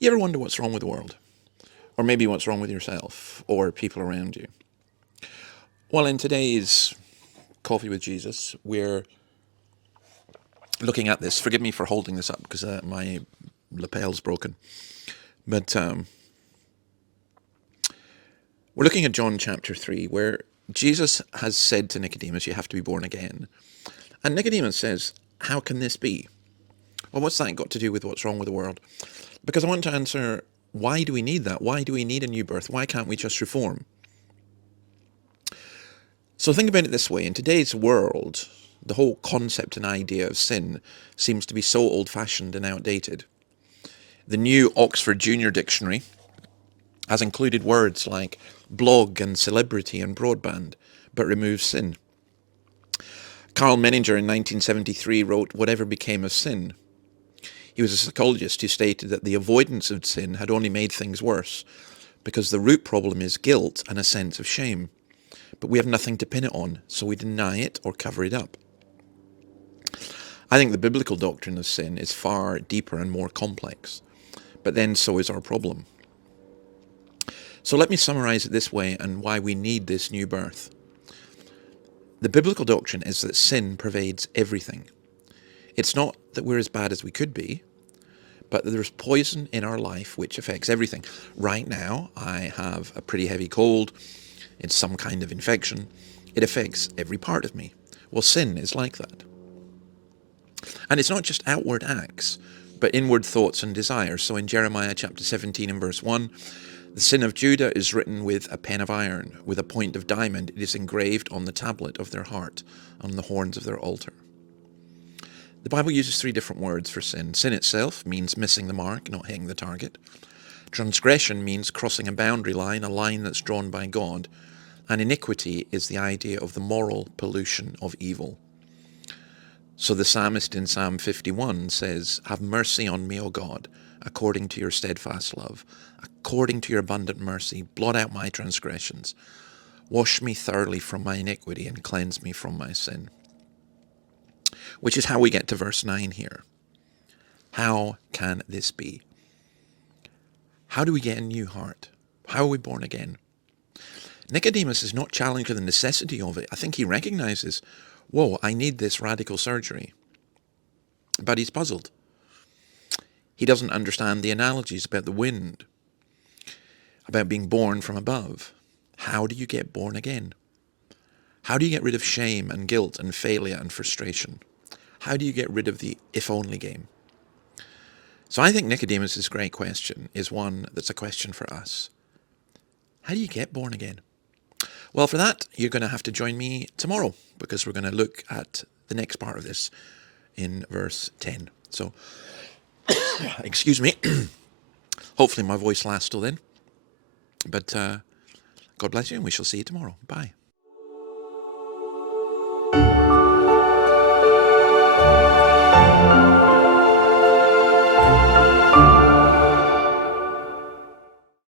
You ever wonder what's wrong with the world? Or maybe what's wrong with yourself or people around you? Well, in today's Coffee with Jesus, we're looking at this. Forgive me for holding this up because my lapel's broken. But we're looking at John chapter 3, where Jesus has said to Nicodemus, you have to be born again. And Nicodemus says, how can this be? Well, what's that got to do with what's wrong with the world? Because I want to answer, why do we need that? Why do we need a new birth? Why can't we just reform? So think about it this way. In today's world, the whole concept and idea of sin seems to be so old-fashioned and outdated. The new Oxford Junior Dictionary has included words like blog and celebrity and broadband, but removes sin. Carl Menninger in 1973 wrote, "Whatever became of sin?" He was a psychologist who stated that the avoidance of sin had only made things worse, because the root problem is guilt and a sense of shame. But we have nothing to pin it on, so we deny it or cover it up. I think the biblical doctrine of sin is far deeper and more complex, but then so is our problem. So let me summarize it this way and why we need this new birth. The biblical doctrine is that sin pervades everything. It's not that we're as bad as we could be, but that there's poison in our life which affects everything. Right now, I have a pretty heavy cold. It's some kind of infection. It affects every part of me. Well, sin is like that. And it's not just outward acts, but inward thoughts and desires. So in Jeremiah chapter 17 and verse 1, the sin of Judah is written with a pen of iron, with a point of diamond. It is engraved on the tablet of their heart, on the horns of their altar. The Bible uses three different words for sin. Sin itself means missing the mark, not hitting the target. Transgression means crossing a boundary line, a line that's drawn by God. And iniquity is the idea of the moral pollution of evil. So the psalmist in Psalm 51 says, "Have mercy on me, O God, according to your steadfast love. According to your abundant mercy, blot out my transgressions. Wash me thoroughly from my iniquity and cleanse me from my sin." Which is how we get to verse 9 here. How can this be? How do we get a new heart? How are we born again? Nicodemus is not challenging the necessity of it. I think he recognizes, whoa, I need this radical surgery. But he's puzzled. He doesn't understand the analogies about the wind, about being born from above. How do you get born again? How do you get rid of shame and guilt and failure and frustration? How do you get rid of the if-only game? So I think Nicodemus' great question is one that's a question for us. How do you get born again? Well, for that, you're going to have to join me tomorrow, because we're going to look at the next part of this in verse 10. So, excuse me. Hopefully my voice lasts till then. But God bless you, and we shall see you tomorrow. Bye.